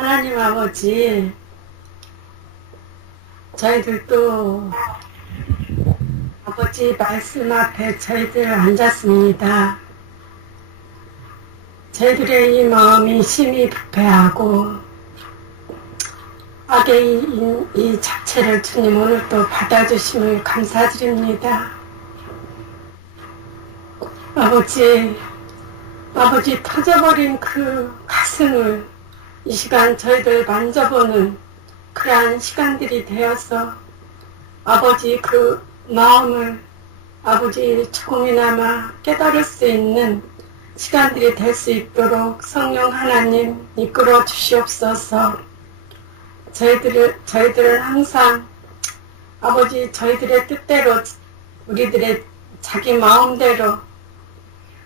하나님 아버지, 저희들도 아버지 말씀 앞에 저희들 앉았습니다. 저희들의 이 마음이 심히 부패하고 악의 이 자체를 주님 오늘 또 받아주심을 감사드립니다. 아버지 터져버린 그 가슴을 이 시간 저희들 만져보는 그러한 시간들이 되어서 아버지 그 마음을 아버지 조금이나마 깨달을 수 있는 시간들이 될 수 있도록 성령 하나님 이끌어 주시옵소서. 저희들은 항상 아버지 저희들의 뜻대로 우리들의 자기 마음대로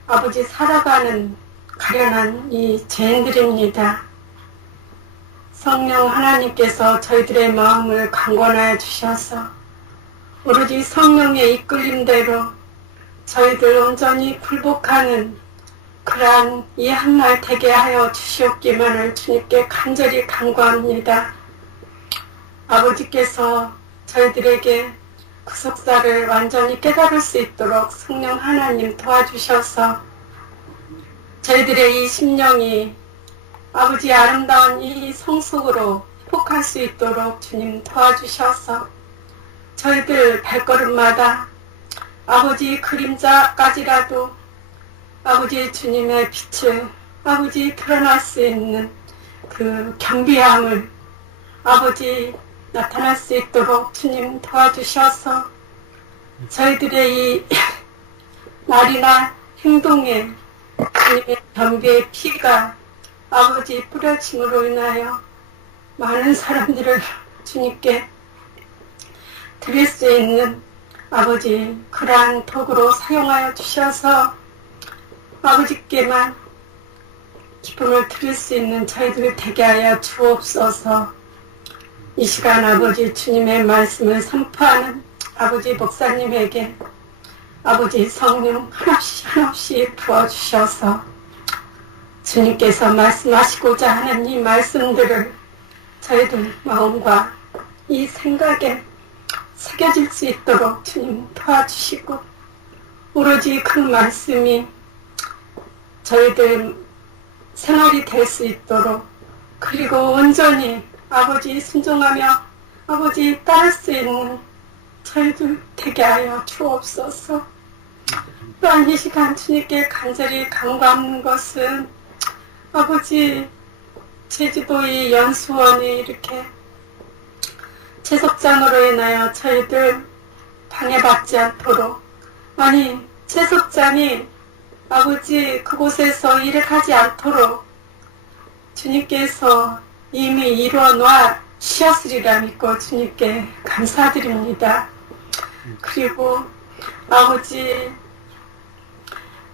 아버지 살아가는 가련한 이 죄인들입니다. 성령 하나님께서 저희들의 마음을 강권하여 주셔서 오로지 성령의 이끌림대로 저희들 온전히 굴복하는 그러한 이 한날 되게 하여 주시옵기만을 주님께 간절히 간구합니다. 아버지께서 저희들에게 구속사를 완전히 깨달을 수 있도록 성령 하나님 도와주셔서 저희들의 이 심령이 아버지 아름다운 이 성속으로 회복할 수 있도록 주님 도와주셔서 저희들 발걸음마다 아버지 그림자까지라도 아버지 주님의 빛을 아버지 드러날 수 있는 그 경비함을 아버지 나타날 수 있도록 주님 도와주셔서 저희들의 이 말이나 행동에 주님의 경비의 피가 아버지 뿌려짐으로 인하여 많은 사람들을 주님께 드릴 수 있는 아버지 그러한 도구로 사용하여 주셔서 아버지께만 기쁨을 드릴 수 있는 저희들 되게 하여 주옵소서. 이 시간 아버지 주님의 말씀을 선포하는 아버지 목사님에게 아버지 성령 한없이 부어주셔서 주님께서 말씀하시고자 하는 이 말씀들을 저희들 마음과 이 생각에 새겨질 수 있도록 주님 도와주시고 오로지 그 말씀이 저희들 생활이 될 수 있도록 그리고 온전히 아버지 순종하며 아버지 따를 수 있는 저희들 되게 하여 주옵소서. 또한 이 시간 주님께 간절히 간구하는 것은 아버지 제주도의 연수원이 이렇게 채석장으로 인하여 저희들 방해받지 않도록 아니 채석장이 아버지 그곳에서 일을 하지 않도록 주님께서 이미 이루어 놓으셨으리라 믿고 주님께 감사드립니다. 그리고 아버지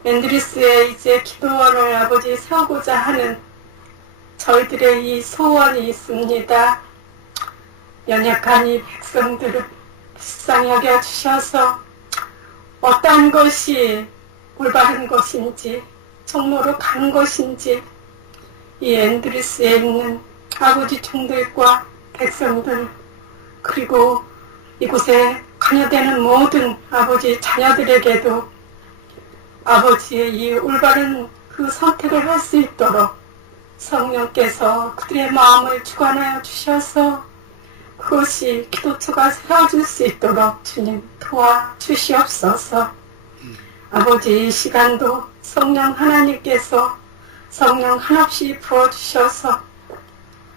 앤드리스에 이제 기도원을 아버지 세우고자 하는 저희들의 이 소원이 있습니다. 연약한 이 백성들을 불쌍히 여겨주셔서 어떤 것이 올바른 것인지 종로로 가는 것인지 이 앤드리스에 있는 아버지 종들과 백성들 그리고 이곳에 관여되는 모든 아버지 자녀들에게도 아버지의 이 올바른 그 선택을 할 수 있도록 성령께서 그들의 마음을 주관하여 주셔서 그것이 기도처가 세워질 수 있도록 주님 도와주시옵소서. 아버지 이 시간도 성령 하나님께서 성령 한없이 부어주셔서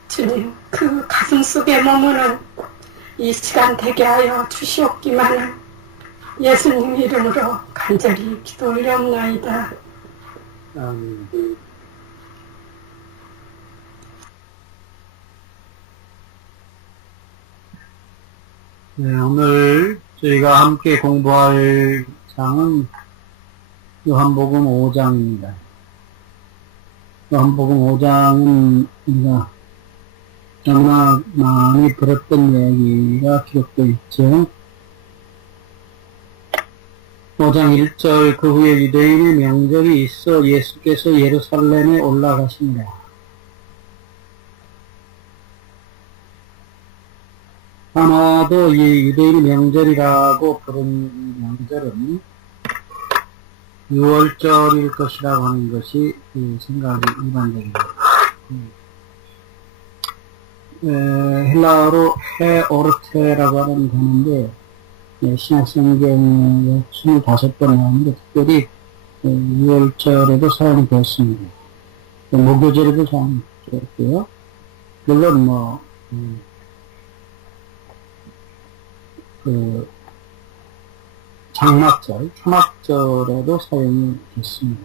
주님 그 가슴 속에 머무는 이 시간 되게 하여 주시옵기만을 예수님 이름으로 간절히 기도 올려옵나이다. 아멘. 네, 오늘 저희가 함께 공부할 장은 요한복음 5장입니다. 요한복음 5장은 우리가 너무나 많이 들었던 이야기가 기록되어 있죠. 5장 1절 그 후에 유대인의 명절이 있어 예수께서 예루살렘에 올라가신다. 아마도 이 유대인 명절이라고 부른 명절은 6월절일 것이라고 하는 것이 생각이 일반적입니다. 헬라어로 헤오르테라고 하는 단어인데, 신약성경에 25번 나오는데, 특별히 6월절에도 사용이 되었습니다. 목요절에도 사용이 되었고요. 물론 장막절, 초막절에도 사용이 됐습니다.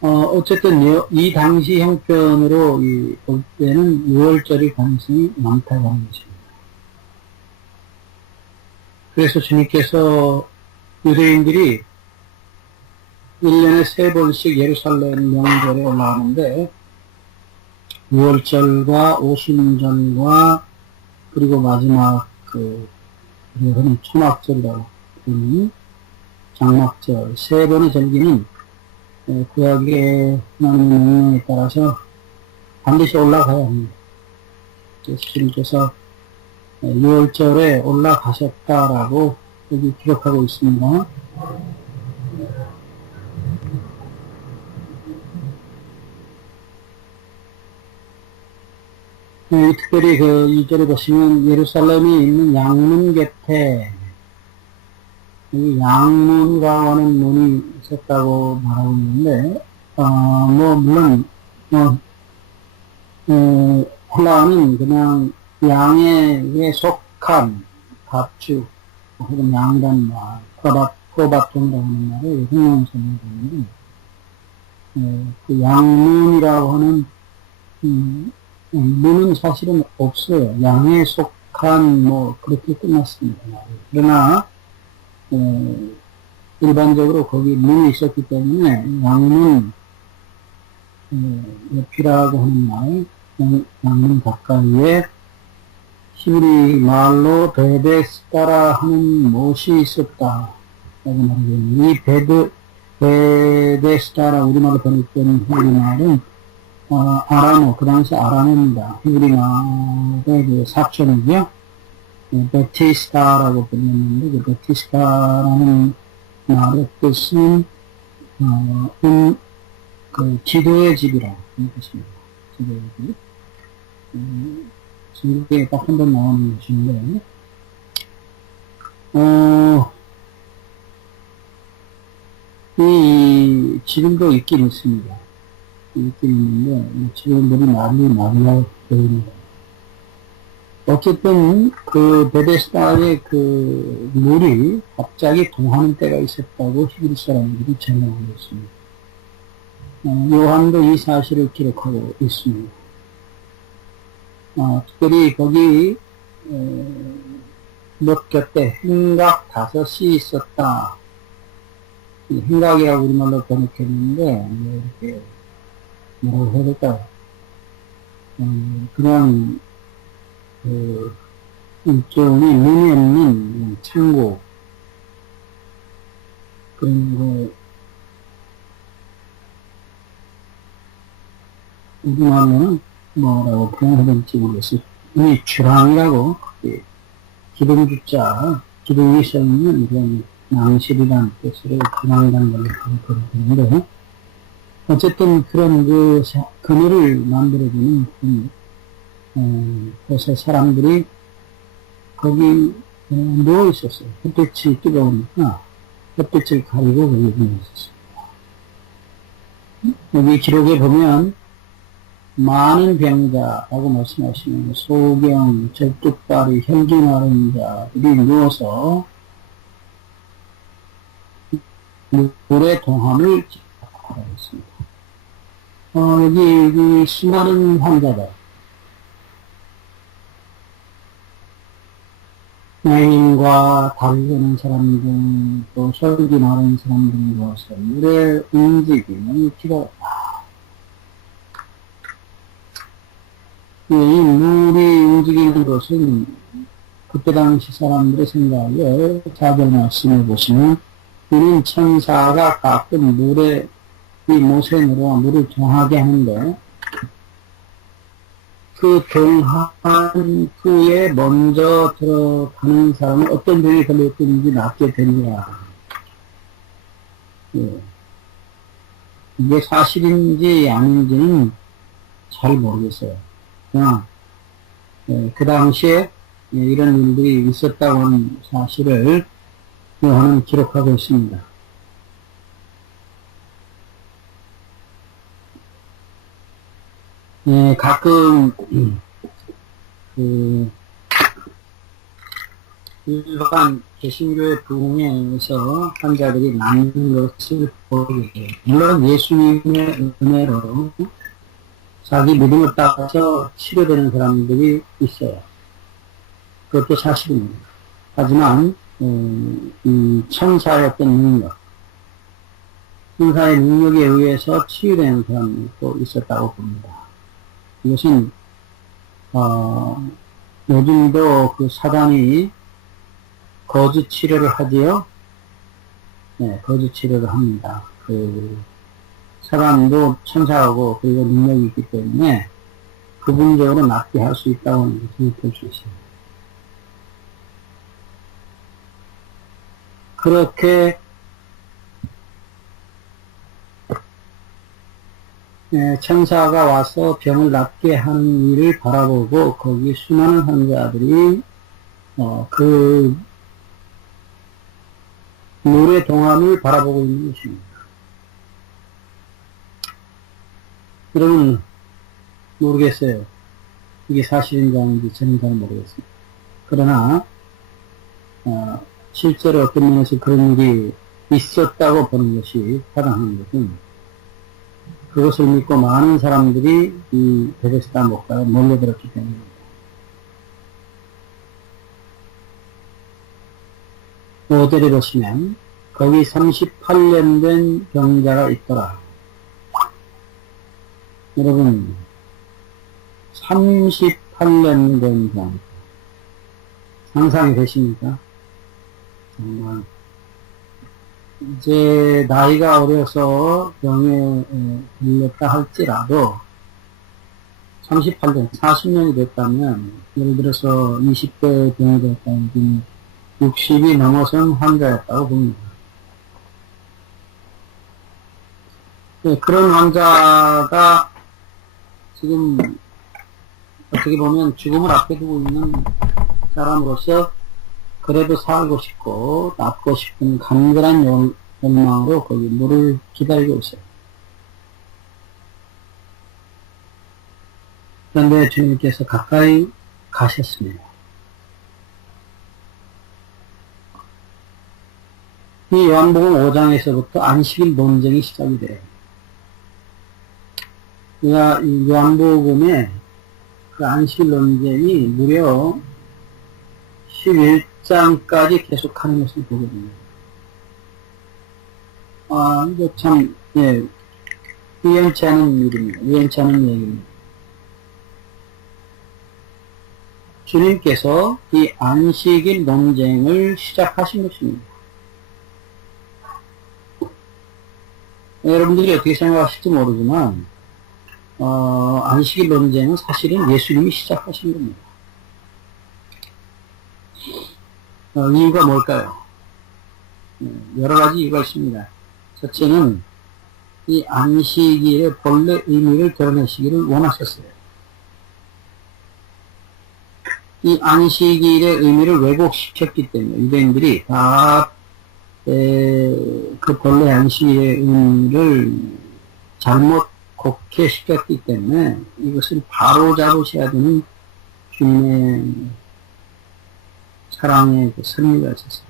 어쨌든 이 당시 형편으로 볼 때는 6월절일 가능성이 많다고 하는 것입니다. 그래서 주님께서 유대인들이 1년에 3번씩 예루살렘 명절에 올라가는데 6월절과 오순절과 그리고 마지막 흔히 초막절이라고 부르는 장막절 3번의 절기는 구약의 하나님의 명령에 따라서 반드시 올라가야 합니다. 그래서 주님께서 6월절에 올라가셨다라고 여기 기록하고 있습니다. 특별히 그 2절에 보시면 예루살렘에 있는 양문 곁에 이 양문이라고 하는 문이 있었다고 말하고 있는데 물론 헬라어는 그냥 양에 속한 갑주 혹은 양이라는 말 프로바톤이라고 하는 말을 형용사로 되는데 그 양문이라고 하는 문은 사실은 없어요. 양에 속한 그렇게 끝났습니다. 그러나 일반적으로 거기 문이 있었기 때문에 양문 옆이라고 하는 말, 양문 가까이에 히브리 말로 베데스다라 하는 못이 있었다. 라고 말하겠습니다. 이 베데스다라 우리말로 번역된 히브리 말은 아람어, 그 당시 아람어입니다. 히브리 말의 그 사촌이고요. 베티스다라고 불렸는데, 그 베티스다라는 말의 뜻은, 기도의 집이라는 뜻입니다. 기도의 집. 성경에 딱 한 번 나오는 것인데, 지금도 있긴 있습니다. 있긴 있는데, 지금 우리 말이 보입니다. 어쨌든, 베데스다의 물이 갑자기 동하는 때가 있었다고 히브리 사람들이 전하고 있습니다. 요한도 이 사실을 기록하고 있습니다. 특별히 거기, 몇 곁에 행각 5이 있었다. 이 행각이라고 우리말로 번역했는데, 이렇게, 뭐라고 해야 될까요? 그냥, 일종의 문이 없는 창고, 그리고, 우리말로는 뭐라고 표현해야 될지 모르겠어요. 이 주랑이라고, 기둥이 써있는 그런 낭실이라는 뜻으로 주랑이라는 걸로 부르는데, 어쨌든 그런 그늘을 만들어주는 곳에 사람들이 거기 누워 있었어요. 햇빛이 뜨거우니까 햇빛을 가리고 거기 누워 있었어요. 여기 기록에 보면 많은 병자라고 말씀하시는 소경, 절뚝발이, 혈기 마른 자들이 누워서 물의 동함을 하고 있습니다. 여기 수많은 환자들, 맹인과 다리 되는 사람들, 또 혈기 마른 사람들이 누워서 물에 움직이는 필요하다. 이 물이 움직이는 것은 그때 당시 사람들의 생각에 자별 말씀을 보시면 이는 천사가 가끔 물에 이 모생으로 물을 정하게 하는데 그 종한 후에 먼저 들어가는 사람은 어떤 병에 걸렸든지 낫게 되느냐. 예. 이게 사실인지 아닌지는 잘 모르겠어요. 그냥 그 당시에 이런 일들이 있었다고 하는 사실을 요한은 기록하고 있습니다. 가끔 그 일반 개신교의 부흥회에서 환자들이 낫는 것을 보게 돼요. 물론 예수님의 은혜로 자기 믿음을 따라서 치료되는 사람들이 있어요. 그것도 사실입니다. 하지만 이 천사의 어떤 능력, 천사의 능력에 의해서 치유되는 사람도 있었다고 봅니다. 이것은 요즘도 그 사단이 거짓 치료를 하지요. 네, 거짓 치료를 합니다. 그 사람도 천사하고 그리고 능력이 있기 때문에 부분적으로 낫게 할 수 있다고 하는 것을 볼 수 있습니다. 그렇게 천사가 와서 병을 낫게 하는 일을 바라보고 거기 수많은 환자들이 그 물의 동안을 바라보고 있는 것입니다. 여러분 모르겠어요. 이게 사실인지 아닌지 저는 잘 모르겠습니다. 그러나 실제로 어떤 면에서 그런 일이 있었다고 보는 것이 타당한 것은 그것을 믿고 많은 사람들이 이 베데스다 목가에 몰려들었기 때문입니다. 5절에 보시면 거기 38년 된 병자가 있더라. 여러분 38년 된 병 상상이 되십니까? 정말 이제 나이가 어려서 병에 걸렸다 할지라도 38년, 40년이 됐다면 예를 들어서 20대 병이 됐다면 60이 넘어선 환자였다고 봅니다. 네, 그런 환자가 지금 어떻게 보면 죽음을 앞에 두고 있는 사람으로서 그래도 살고 싶고 낫고 싶은 간절한 욕망으로 거기 물을 기다리고 있어요. 그런데 주님께서 가까이 가셨습니다. 이 요한복음 5장에서부터 안식일 논쟁이 시작이 돼요. 우리가 이 요한복음의 그 안식일 논쟁이 무려 11장까지 계속하는 것을 보거든요. 이거 참, 우연치 않은 일입니다. 우연치 않은 얘기입니다. 주님께서 이 안식일 논쟁을 시작하신 것입니다. 여러분들이 어떻게 생각하실지 모르지만, 안식일 논쟁은 사실은 예수님이 시작하신 겁니다. 이유가 뭘까요? 여러 가지 이유가 있습니다. 첫째는 이 안식일의 본래 의미를 드러내시기를 원하셨어요. 이 안식일의 의미를 왜곡시켰기 때문에 유대인들이 다 그 본래 안식일의 의미를 잘못 곡해시켰기 때문에 이것을 바로 잡으셔야 되는 주님의 사랑의 그 섭리가 있었어요.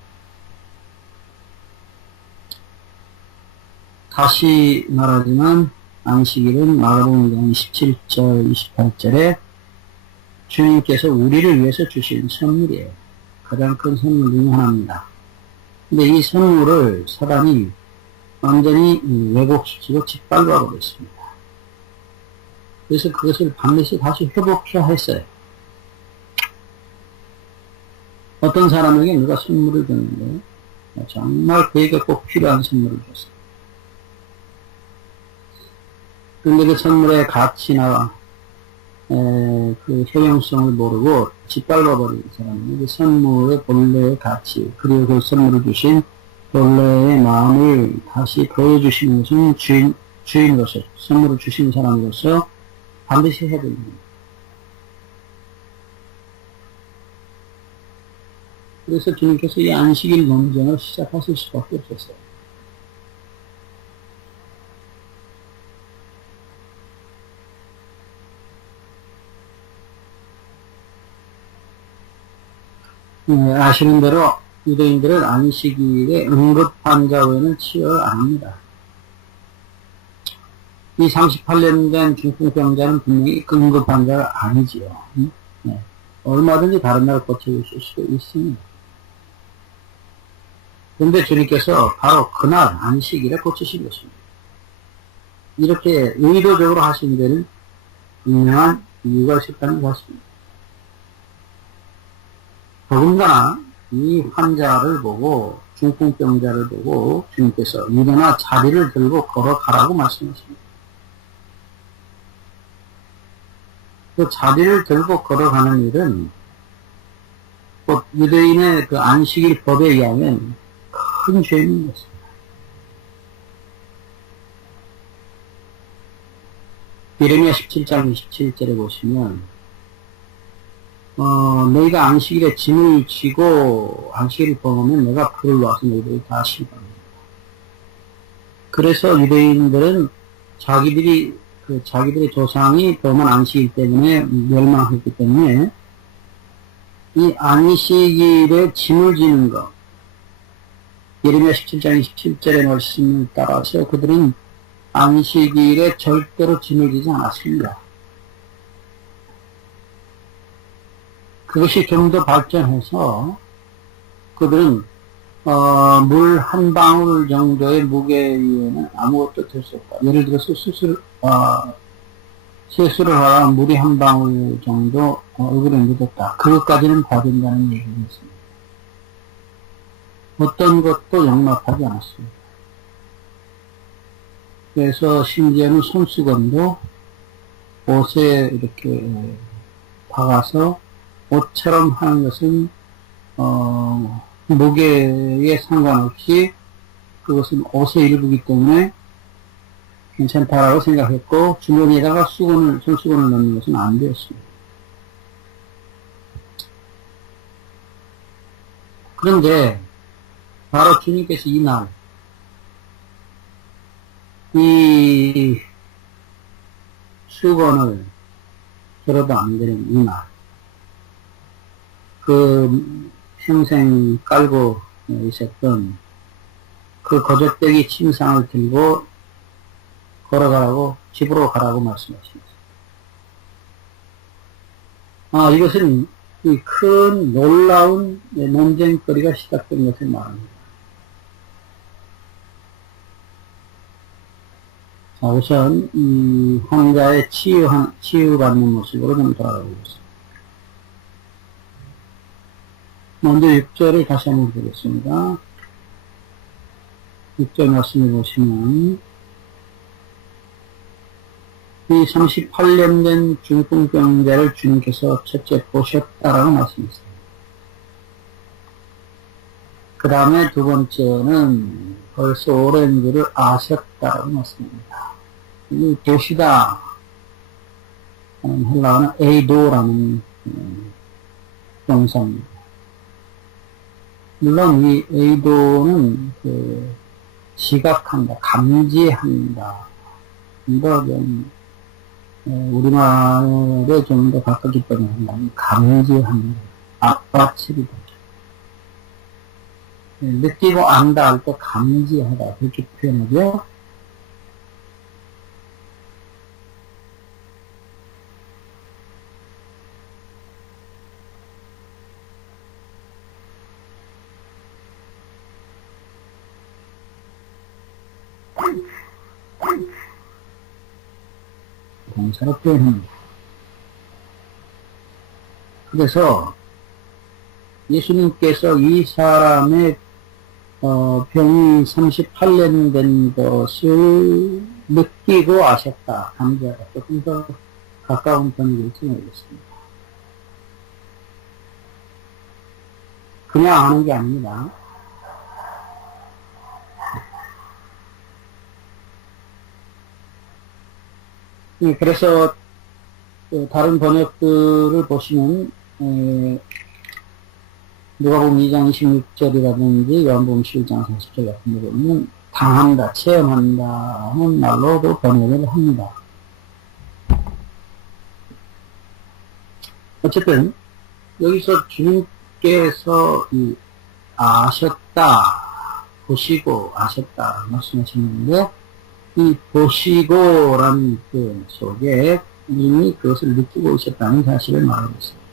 다시 말하지만 안식일은 마가복음 27절 28절에 주님께서 우리를 위해서 주신 선물이에요. 가장 큰 선물 중 하나입니다. 근데 이 선물을 사단이 완전히 왜곡시키고 짓밟아 버렸습니다. 그래서 그것을 반드시 다시 회복해야 했어요. 어떤 사람에게 누가 선물을 줬는데 정말 그에게 꼭 필요한 선물을 줬어요. 그런데 그 선물의 가치나 그 효용성을 모르고 짓밟아버린 사람이 선물의 본래의 가치, 그리고 그 선물을 주신 본래의 마음을 다시 보여주시는 것은 주인으로서, 선물을 주신 사람으로서 반드시 해야 됩니다. 그래서 주님께서 이 안식일 논쟁을 시작하실 수밖에 없었어요. 아시는 대로 유대인들은 안식일에 응급환자 외에는 치료를 안 합니다. 이 38년 된 중풍병자는 분명히 응급환자가 아니지요. 네. 얼마든지 다른 나라 고쳐주실 수 있습니다. 그런데 주님께서 바로 그날 안식일에 고치신 것입니다. 이렇게 의도적으로 하신 데는 분명한 이유가 있었다는 것입니다. 더군다나 이 환자를 보고, 중풍병자를 보고 주님께서 일어나 자리를 들고 걸어가라고 말씀하십니다. 그 자리를 들고 걸어가는 일은 곧 유대인의 그 안식일 법에 의하면 큰 죄인 것입니다. 예레미야 17장 27절에 보시면 너희가 안식일에 짐을 지고 안식일을 범하면 내가 불을 놔서 너희들을 다 심판합니다. 그래서 유대인들은 자기들의 조상이 범한 안식일 때문에 멸망했기 때문에 이 안식일에 짐을 지는 것, 예레미야 17장 27절의 말씀을 따라서 그들은 안식일에 절대로 짐을 지지 않았습니다. 그것이 좀 더 발전해서 그들은 물 한 방울 정도의 무게 위에는 아무것도 될 수 없다. 예를 들어서 세수를 하다가 물이 한 방울 정도 얼굴에 묻었다. 그것까지는 봐준다는 얘기였습니다. 어떤 것도 용납하지 않았습니다. 그래서 심지어는 손수건도 옷에 이렇게 박아서 옷처럼 하는 것은 무게에 상관없이 그것은 옷의 일부이기 때문에 괜찮다라고 생각했고 주머니에다가 손수건을 넣는 것은 안 되었습니다. 그런데 바로 주님께서 이날 이 수건을 들어도 안 되는 이날 그 평생 깔고 있었던 그 거적대기 침상을 들고 걸어가라고, 집으로 가라고 말씀하십니다. 이것은 이 큰 놀라운 논쟁거리가 시작된 것을 말합니다. 자, 우선 이 환자의 치유받는 모습으로 좀 돌아가 보겠습니다. 먼저 6절을 다시 한번 보겠습니다. 6절 말씀을 보시면 이 38년 된 중풍병자를 주님께서 첫째 보셨다라고 말씀했습니다. 그 다음에 두 번째는 벌써 오랜 줄을 아셨다라고 말씀합니다. 이 보시다 하는 헬라어는 에이도라는 동사입니다. 물론 이 에이도는 지각한다, 감지한다. 좀 우리말에 좀 더 가깝기 때문에 감지한다, 앞받치기다. 느끼고 안다 할 때 감지하다 그렇게 표현하죠. 동사로 표현합니다. 그래서 예수님께서 이 사람의 병이 38년 된 것을 느끼고 아셨다, 감지하다. 조금 더 가까운 번역일지 모르겠습니다. 그냥 아는 게 아닙니다. 그래서 다른 번역들을 보시면 누가복음 2장 26절이라든지 요한복음 11장 40절 같은 데 보면 당한다, 체험한다 하는 말로도 번역을 합니다. 어쨌든 여기서 주님께서 아셨다, 보시고 아셨다 말씀하시는데 이 보시고라는 표현 속에 이미 그것을 느끼고 있었다는 사실을 말하고 있습니다.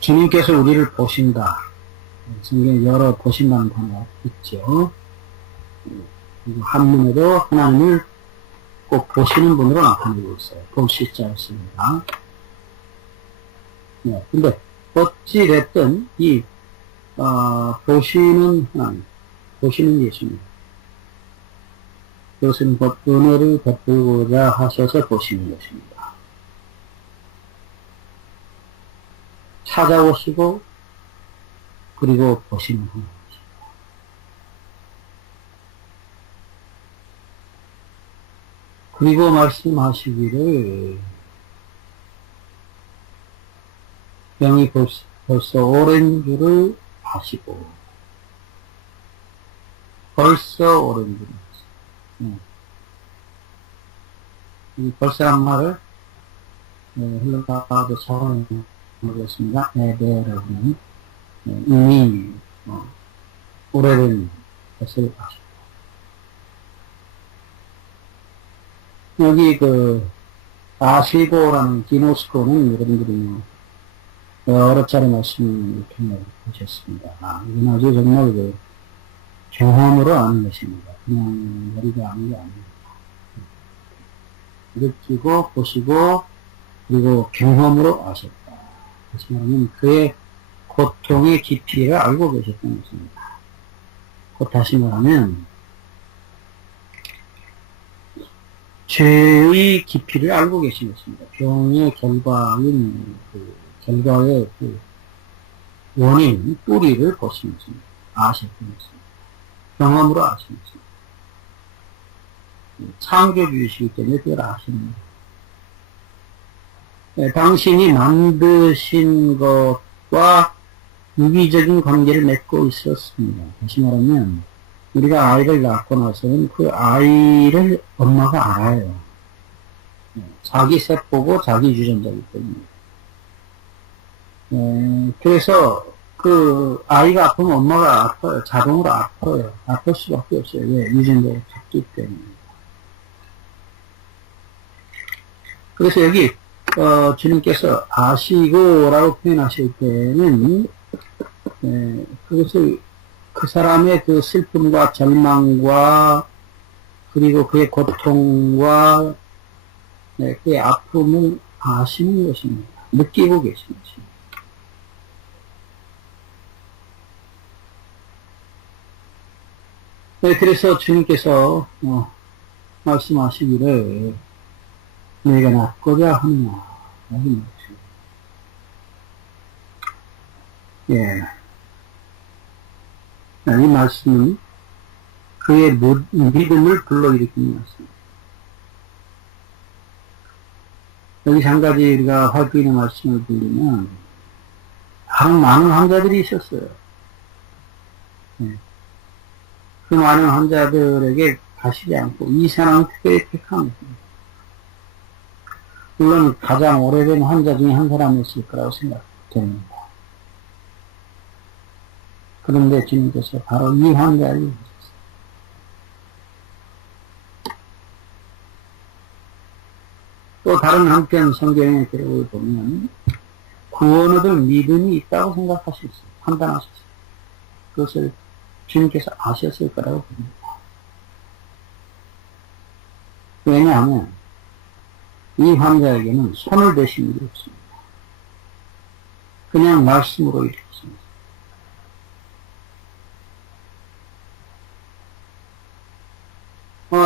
주님께서 우리를 보신다. 성경에 여러 보신다는 단어가 있죠. 그리고 한문에도 하나님을 꼭 보시는 분으로 나타내고 있어요. 보시자였습니다. 네, 근데 어찌됐든 보시는 하나님, 보시는 예수님, 그것은 곧 은혜를 베풀고자 하셔서 보시는 것입니다. 찾아오시고 그리고 보시는 하나님. 그리고 말씀하시기를 병이 벌써 오랜 줄을 아시고 벌써 오랜 줄을 아시고 이 벌써란 말을 헬라어도 잘 모르겠습니다. 에데라고 하는 이미 오래된 것을 아시고 여기 아시고라는 디노스코는 여러분들이 여러 차례 말씀을 하셨습니다. 이건 아주 정말 경험으로 아는 것입니다. 그냥 머리가 아는 게 아닙니다. 느끼고 보시고 그리고 경험으로 아셨다. 다시 말하면 그의 고통의 깊이를 알고 계셨던 것입니다. 곧 다시 말하면 죄의 깊이를 알고 계신 것입니다. 병의 결과인 결과의 원인, 뿌리를 보신 것입니다. 아셨던 것입니다. 경험으로 아신 것입니다. 창조주이시기 때문에 그걸 아시는 거예요. 당신이 만드신 것과 유기적인 관계를 맺고 있었습니다. 다시 말하면 우리가 아이를 낳고 나서는 그 아이를 엄마가 알아요. 자기 세포고 자기 유전자이기 때문에. 그래서 그 아이가 아프면 엄마가 아파요. 자동으로 아파요. 아플 수밖에 없어요. 왜? 유전자가 같기 때문에. 그래서 여기 주님께서 아시고라고 표현하실 때는 그것을 그 사람의 그 슬픔과 절망과 그리고 그의 고통과 그의 아픔을 아시는 것입니다. 느끼고 계시는 것입니다. 그래서 주님께서 말씀하시기를 너희가 낫고자 하느냐 라는 것입니다. 이 말씀은 그의 믿음을 불러일으키는 말씀입니다. 여기서 한 가지 우리가 활기있는 말씀을 드리면 많은 환자들이 있었어요. 그 많은 환자들에게 가시지 않고 이 사람을 특별히 택한 것입니다. 물론 가장 오래된 환자 중에 한 사람이었을 거라고 생각됩니다. 그런데 주님께서 바로 이 환자를 주셨어요. 또 다른 한편 성경의 기록을 보면 구원 얻을 믿음이 있다고 생각하셨어요. 판단하셨어요. 그것을 주님께서 아셨을 거라고 봅니다. 왜냐하면 이 환자에게는 손을 대신 일이 없습니다. 그냥 말씀으로 일으켰습니다.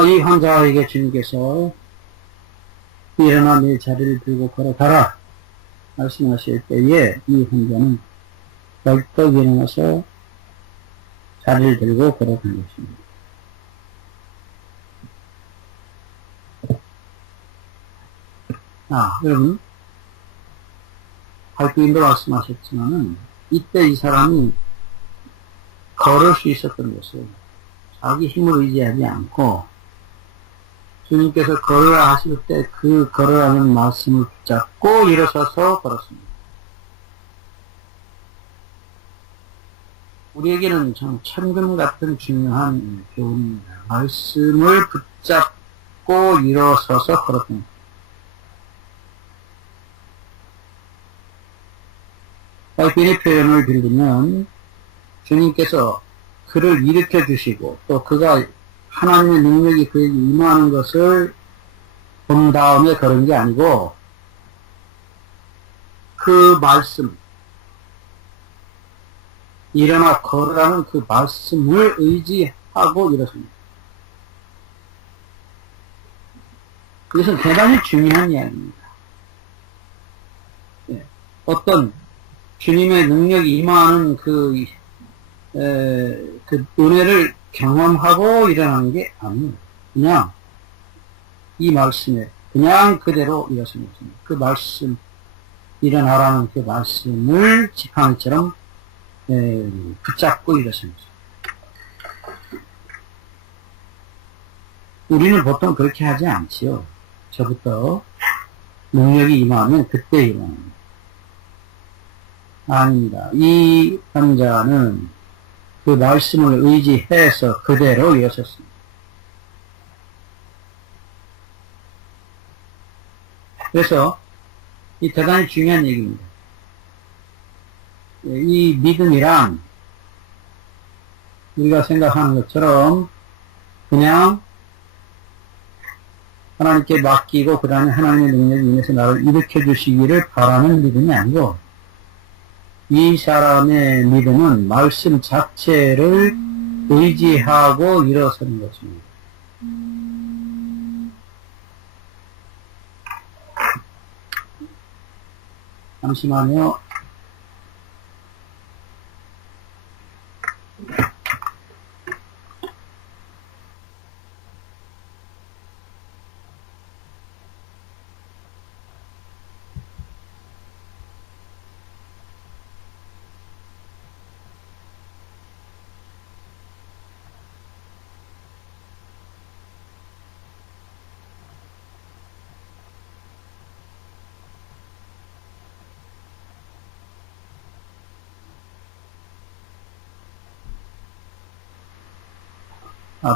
이 환자에게 주님께서 일어나 내 자리를 들고 걸어가라 말씀하실 때에 이 환자는 벌떡 일어나서 자리를 들고 걸어간 것입니다. 여러분, 발주인도 말씀하셨지만은, 이때 이 사람이 걸을 수 있었던 것은 자기 힘을 의지하지 않고, 주님께서 걸으라 하실 때 그 걸으라는 말씀을 붙잡고 일어서서 걸었습니다. 우리에게는 참 천금 같은 중요한 교훈입니다. 말씀을 붙잡고 일어서서 걸었던 것. 발견의 표현을 빌리면 주님께서 그를 일으켜 주시고 또 그가 하나님의 능력이 그에게 임하는 것을 본 다음에 걸은 게 아니고 그 말씀, 일어나 걸으라는 그 말씀을 의지하고 일어섭니다. 그것은 대단히 중요한 이야기입니다. 어떤 주님의 능력이 임하는 그 은혜를 경험하고 일어나는 게 아니에요. 그냥 이 말씀에 그냥 그대로 일어서는 것입니다. 그 말씀, 일어나라는 그 말씀을 지팡이처럼 붙잡고 일어서는 것입니다. 우리는 보통 그렇게 하지 않지요. 저부터 능력이 임하면 그때 일어납니다. 아닙니다. 이 환자는 그 말씀을 의지해서 그대로 일어섰습니다. 그래서 이 대단히 중요한 얘기입니다. 이 믿음이란 우리가 생각하는 것처럼 그냥 하나님께 맡기고 그 다음에 하나님의 능력을 인해서 나를 일으켜 주시기를 바라는 믿음이 아니고 이 사람의 믿음은 말씀 자체를 의지하고 일어서는 것입니다. 잠시만요.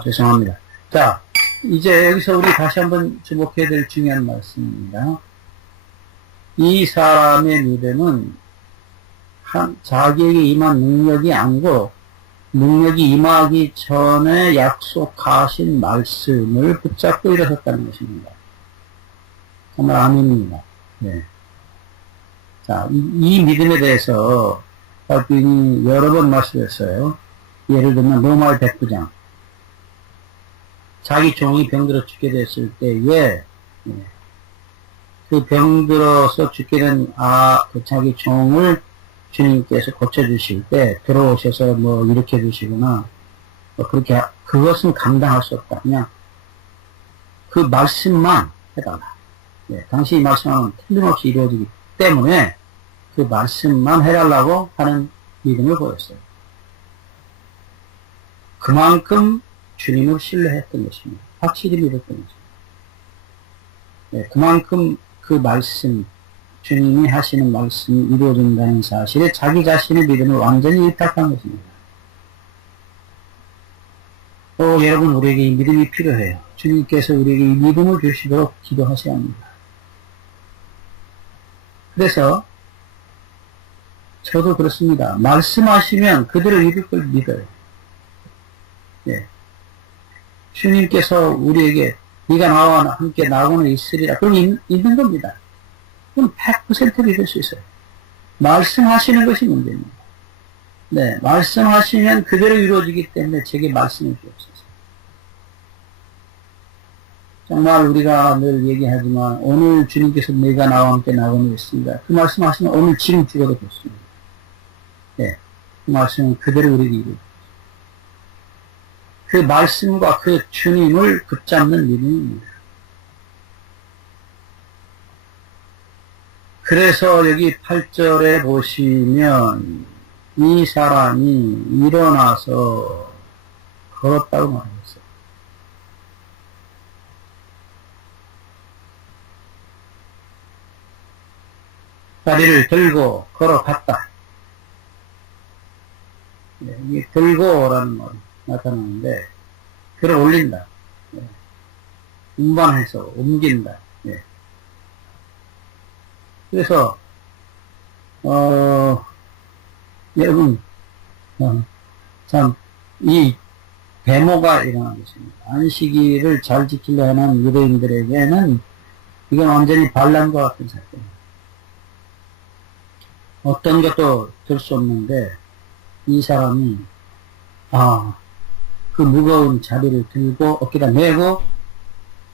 죄송합니다. 자, 이제 여기서 우리 다시 한번 주목해야 될 중요한 말씀입니다. 이 사람의 믿음은 자기에게 임한 능력이 아니고 능력이 임하기 전에 약속하신 말씀을 붙잡고 일어섰다는 것입니다. 정말 아멘입니다. 네. 자, 이 믿음에 대해서 발주인이 여러 번 말씀했어요. 예를 들면 로마의 109장. 자기 종이 병들어 죽게 됐을 때에 그 병들어서 죽게 된 그 자기 종을 주님께서 고쳐주실 때 들어오셔서 뭐 일으켜 주시거나 뭐 그렇게 그것은 감당할 수 없다. 그냥 그 말씀만 해달라. 당시 이 말씀은 틀림없이 이루어지기 때문에 그 말씀만 해달라고 하는 믿음을 보였어요. 그만큼 주님을 신뢰했던 것입니다. 확실히 믿었던 것입니다. 그만큼 그 말씀, 주님이 하시는 말씀이 이루어진다는 사실에 자기 자신의 믿음을 완전히 입탁한 것입니다. 여러분, 우리에게 이 믿음이 필요해요. 주님께서 우리에게 이 믿음을 주시도록 기도하셔야 합니다. 그래서 저도 그렇습니다. 말씀하시면 그대로 이룰 걸 믿어요. 주님께서 우리에게 네가 나와 함께 나고는 있으리라. 그럼 있는 겁니다. 그럼 100% 믿을 수 있어요. 말씀하시는 것이 문제입니다. 네, 말씀하시면 그대로 이루어지기 때문에 제게 말씀해 주옵소서. 정말 우리가 늘 얘기하지만 오늘 주님께서 내가 나와 함께 나가고 있습니다. 그 말씀하시면 오늘 지금 죽어도 좋습니다. 네, 그 말씀은 그대로 우리에게 이루어집니다. 그 말씀과 그 주님을 붙잡는 믿음입니다. 그래서 여기 8절에 보시면 이 사람이 일어나서 걸었다고 말했어요. 다리를 들고 걸어갔다. 네, 이 들고라는 말이 나타나는데, 들어 올린다. 네. 운반해서 옮긴다. 네. 그래서, 여러분, 참, 이 데모가 일어난 것입니다. 안식일을 잘 지키려 하는 유대인들에게는 이건 완전히 반란과 같은 사건입니다. 어떤 것도 들 수 없는데, 이 사람이, 그 무거운 자리를 들고 어깨다 메고,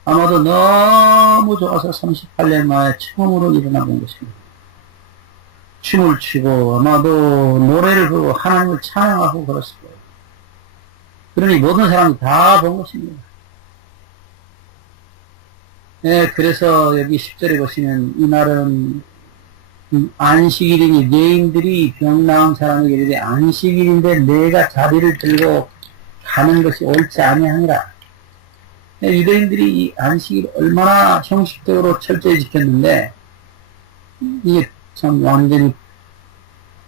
아마도 너무 좋아서 38년 만에 처음으로 일어나 본 것입니다. 춤을 추고, 아마도 노래를 부르고, 하나님을 찬양하고 그랬을 거예요. 그러니 모든 사람이 다 본 것입니다. 네, 그래서 여기 10절에 보시면, 이날은 안식일이니 유대인들이 병 나은 사람에게 이르되 안식일인데 내가 자리를 들고 가는 것이 옳지 아니하니라. 유대인들이 이 안식일 얼마나 형식적으로 철저히 지켰는데 이게 참 완전히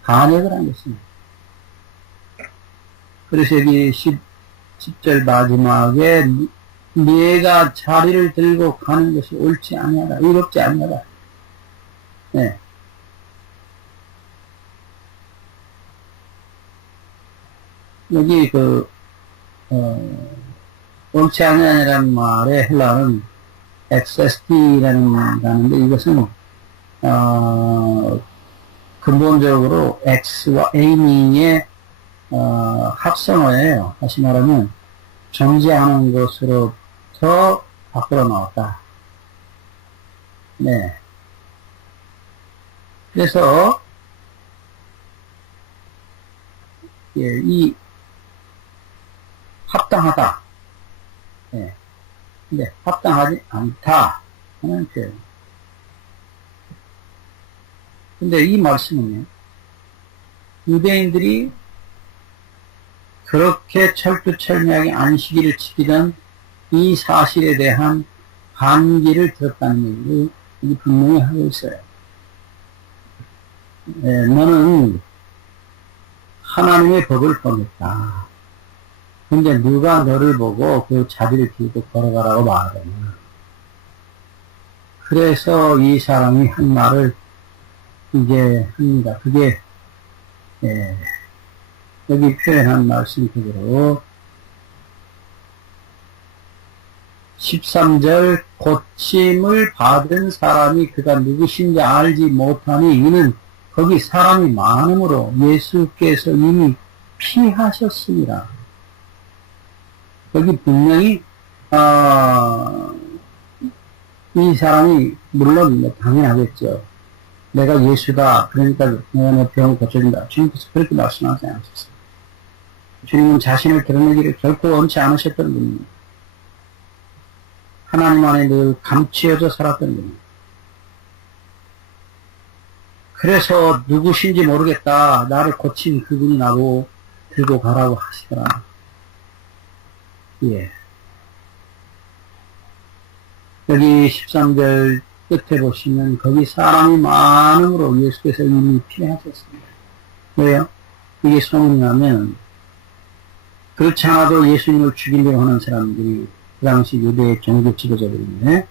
반역을 한 것입니다. 그래서 여기 10절 마지막에 내가 자리를 들고 가는 것이 옳지 아니하다, 의롭지 아니하다. 네. 여기 옳지 아니하라는 말의 헬라어는 XST라는 말이라는데 이것은 근본적으로 X와 A의 합성어예요. 다시 말하면 존재하는 것으로부터 밖으로 나왔다. 네. 그래서 이 합당하다. 예. 근데 합당하지 않다 하는 표현. 근데 이 말씀은요, 유대인들이 그렇게 철두철미하게 안식일을 지키던 이 사실에 대한 반기를 들었다는 얘기를 분명히 하고 있어요. 예, 너는 하나님의 법을 범했다. 근데 누가 너를 보고 그 자리를 들고 걸어가라고 말하느냐. 그래서 이 사람이 한 말을 이제 합니다. 그게 여기 표현한 말씀 그대로 13절 고침을 받은 사람이 그가 누구신지 알지 못하니 이는 거기 사람이 많음으로 예수께서 이미 피하셨습니다. 여기 분명히 이 사람이 물론 당연하겠죠. 내가 예수다. 그러니까 내가 내 병을 고쳐준다. 주님께서 그렇게 말씀하지 않으셨어요. 주님은 자신을 드러내기를 결코 원치 않으셨던 분입니다. 하나님 안에 늘 감추어져 살았던 분입니다. 그래서 누구신지 모르겠다. 나를 고친 그분이 나보고 들고 가라고 하시더라. 예. 여기 13절 끝에 보시면 거기 사람이 많음으로 예수께서 이미 피하셨습니다. 왜요? 이게 소문이 나면 그렇지 않아도 예수님을 죽이려고 하는 사람들이 그 당시 유대의 종교 지도자들인데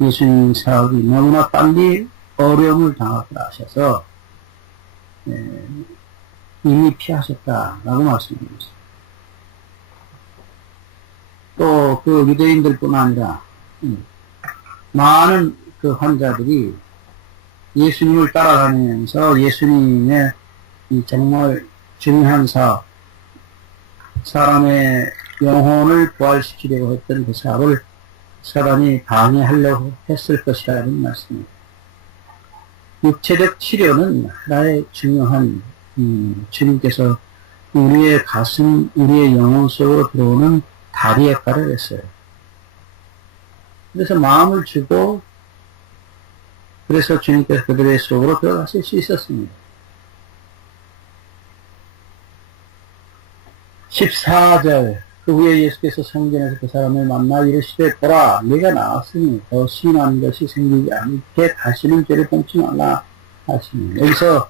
예수님 사역이 너무나 빨리 어려움을 당하고 하셔서 이미 피하셨다라고 말씀드렸습니다. 또 그 유대인들뿐 아니라 많은 그 환자들이 예수님을 따라다니면서 예수님의 이 정말 중요한 사람의 영혼을 부활시키려고 했던 그 사업을 사단이 방해하려고 했을 것이라는 말씀입니다. 육체적 치료는 하나의 중요한 주님께서 우리의 가슴, 우리의 영혼 속으로 들어오는 다리 역할을 했어요. 그래서 마음을 주고 그래서 주님께서 그들의 속으로 들어가실 수 있었습니다. 14절 그 후에 예수께서 성전에서 그 사람을 만나 이르시되 보라 네가 나았으니 더 심한 것이 생기지 않게 다시는 죄를 범치 말라 하시니 여기서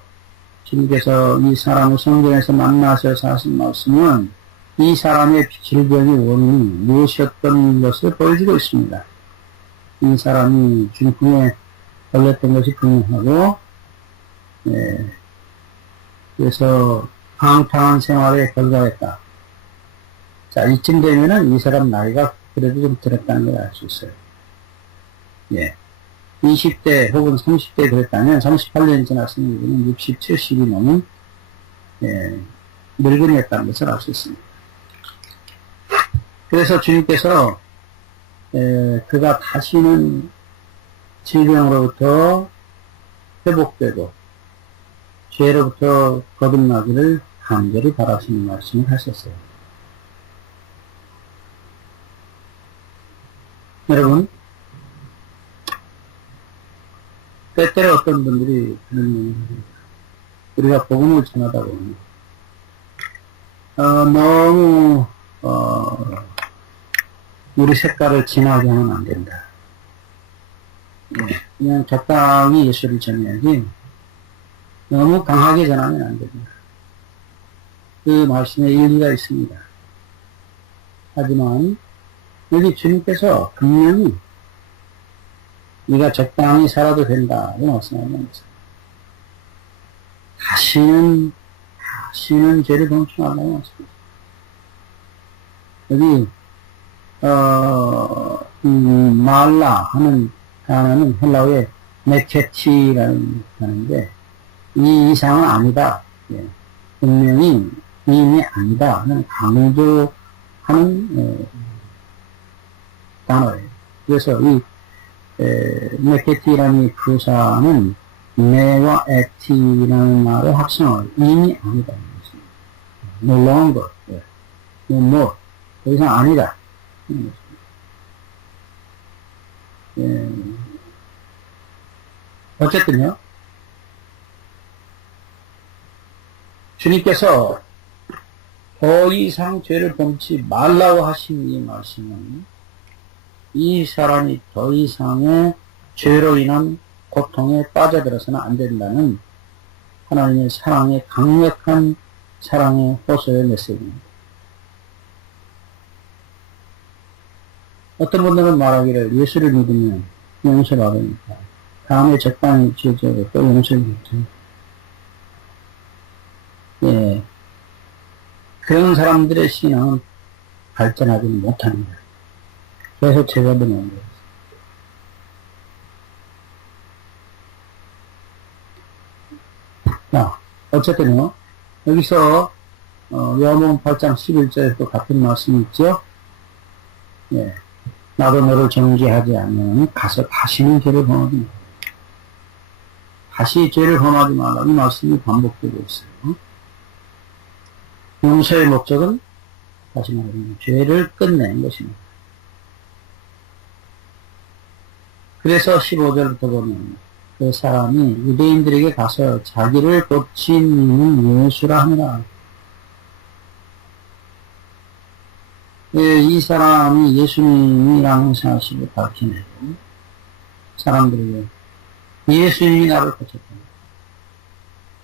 주님께서 이 사람을 성전에서 만나셔서 하신 말씀은 이 사람의 질병의 원인이 무엇이었던 것을 보여주고 있습니다. 이 사람이 중풍에 걸렸던 것이 분명하고 그래서 방탕한 생활에 결과했다. 자, 이쯤 되면은 이 사람 나이가 그래도 좀 들었다는 걸 알 수 있어요. 20대 혹은 30대 그랬다면 38년 지났으면 이거는 60, 70이 넘은 늙은이였다는 것을 알 수 있습니다. 그래서 주님께서 그가 다시는 질병으로부터 회복되고 죄로부터 거듭나기를 간절히 바라시는 말씀을 하셨어요. 여러분, 때때로 어떤 분들이 우리가 복음을 전하다 보면 너무 우리 색깔을 진하게 하면 안 된다. 그냥 적당히 예수를 전해야지 너무 강하게 전하면 안 된다. 그 말씀에 일리가 있습니다. 하지만 여기 주님께서 분명히 네가 적당히 살아도 된다 이 말씀하는 것입니다. 다시는 죄를 범치 말라고 말씀합니다. 여기 말라 하는 단어는 헬라어의 메케티라는 단어인데 이 이상은 아니다. 분명히 이미 아니다 하는 강조하는 단어예요. 그래서 이 메케티라는 부사는 네와 에티라는 말을 합성을 이미 아니다. No longer, no more. 더 이상 아니다. 어쨌든요, 주님께서 더 이상 죄를 범치 말라고 하신 이 말씀은 이 사람이 더 이상의 죄로 인한 고통에 빠져들어서는 안 된다는 하나님의 사랑의 강력한 사랑의 호소의 메시지입니다. 어떤 분들은 말하기를 예수를 믿으면 용서받으니까 다음에 적당히 죄져도 또 용서해주죠. 그런 사람들의 신앙은 발전하지는 못합니다. 계속 죄가 되는 거예요. 자, 어쨌든요, 여기서 요한복음 8장 11절에도 같은 말씀이 있죠. 나도 너를 정죄하지 않으면 가서 다시는 죄를 범하지 말라. 다시 죄를 범하지 말라. 이 말씀이 반복되고 있어요. 용서의 목적은 다시 말하면 죄를 끝내는 것입니다. 그래서 15절부터 보면 그 사람이 유대인들에게 가서 자기를 고친 이는 예수라 하니라. 이 사람이 예수님이라는 사실을 밝히네요. 사람들에게 예수님이 나를 고쳤다.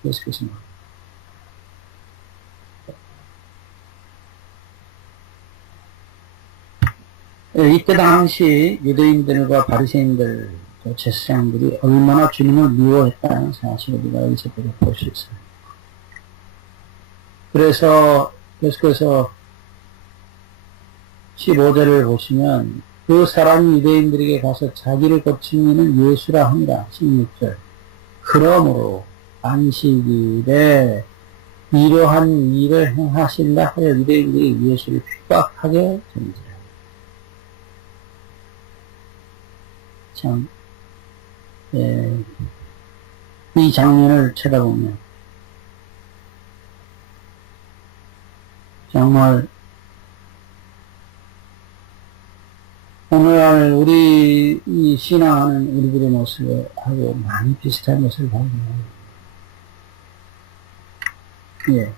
계속해서 이때 당시 유대인들과 바리새인들, 제사장들이 얼마나 주님을 미워했다는 사실을 우리가 여기서 볼 수 있어요. 그래서 계속해서 15절을 보시면 그 사람이 유대인들에게 가서 자기를 고친 이는 예수라 합니다. 16절. 그러므로 안식일에 이러한 일을 행하신다 하여 유대인들이 예수를 핍박하게 된지라. 참, 이 장면을 쳐다보면 정말 오늘날 우리 이 신앙하는 우리들의 모습하고 많이 비슷한 것을 발견합니다. 예.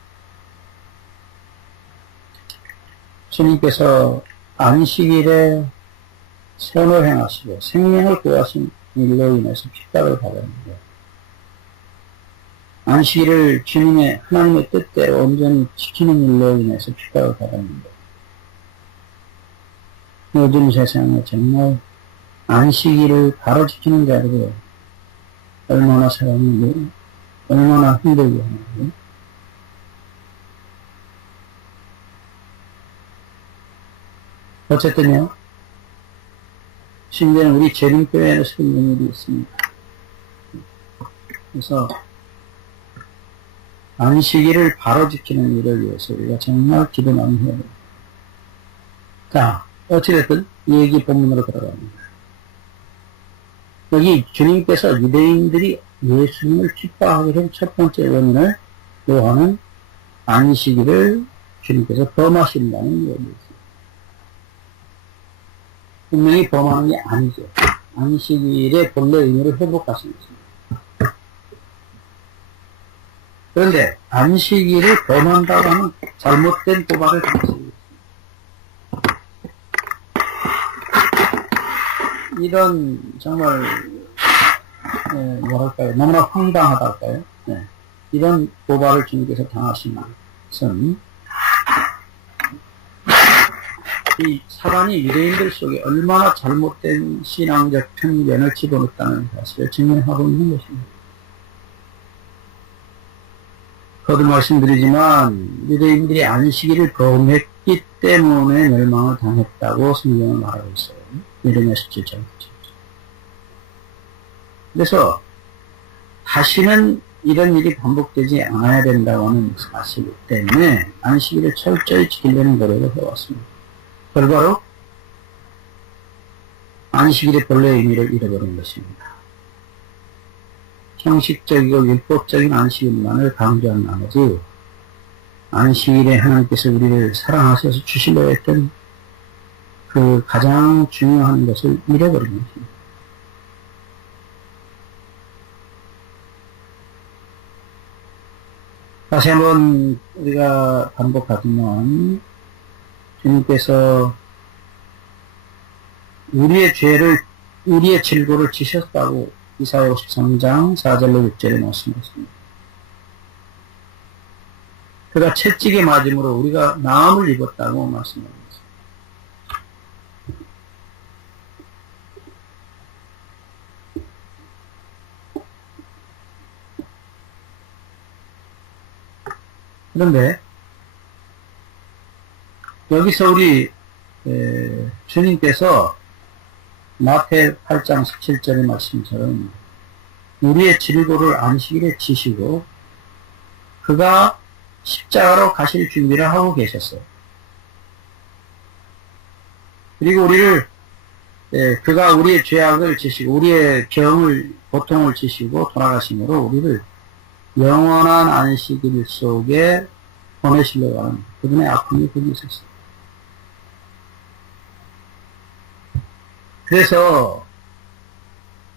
주님께서 안식일에 선을 행하시고 생명을 구하신 일로 인해서 핍박을 받았는데, 안식일을 주님의 하나님의 뜻대로 온전히 지키는 일로 인해서 핍박을 받았는데, 요즘 세상에 정말 안식일을 바로 지키는 자들이 얼마나 사람이 얼마나 힘들게 하는지. 어쨌든요, 심지어는 우리 재림교회에서 있는 일이 있습니다. 그래서 안식일을 바로 지키는 일을 위해서 우리가 정말 기도 많이 해야 됩니다. 자, 어찌됐든 이 얘기 본문으로 들어갑니다. 여기 주님께서 유대인들이 예수님을 핍박하게 된 첫 번째 원인을 요한은 안식일을 주님께서 범하신다는 얘기입니다. 분명히 범하는 게 아니죠. 안식일의 본래 의미를 회복하신 것입니다. 그런데 안식일을 범한다고 하는 잘못된 도발을 당했습니다. 이런 정말 뭐랄까요, 너무나 황당하달까요? 네. 이런 도발을 주님께서 당하신 것은 이 사단이 유대인들 속에 얼마나 잘못된 신앙적 편견을 집어넣었다는 사실을 증명하고 있는 것입니다. 거듭 말씀드리지만 유대인들이 안식일을 범했기 때문에 멸망을 당했다고 성경은 말하고 있어요. 예레미야 17장. 그래서 다시는 이런 일이 반복되지 않아야 된다고 하는 사실 때문에 안식일을 철저히 지키려는 노력을 해왔습니다. 결과로 안식일의 본래 의미를 잃어버린 것입니다. 형식적이고 율법적인 안식일만을 강조한 나머지 안식일에 하나님께서 우리를 사랑하셔서 주시려 했던 그 가장 중요한 것을 잃어버린 것입니다. 다시 한번 우리가 반복하지만 주님께서 우리의 질고를 지셨다고 이사야 53장 4절로 6절에 말씀하셨습니다. 그가 채찍에 맞음으로 우리가 나음을 입었다고 말씀합니다. 그런데 여기서 우리 주님께서 마태 8장 17절의 말씀처럼 우리의 질고를 안식일에 지시고 그가 십자가로 가실 준비를 하고 계셨어요. 그리고 그가 우리의 죄악을 지시고 우리의 고통을 지시고 돌아가심으로 우리를 영원한 안식일 속에 보내시려고 하는 그분의 아픔이 거기 있었어요. 그래서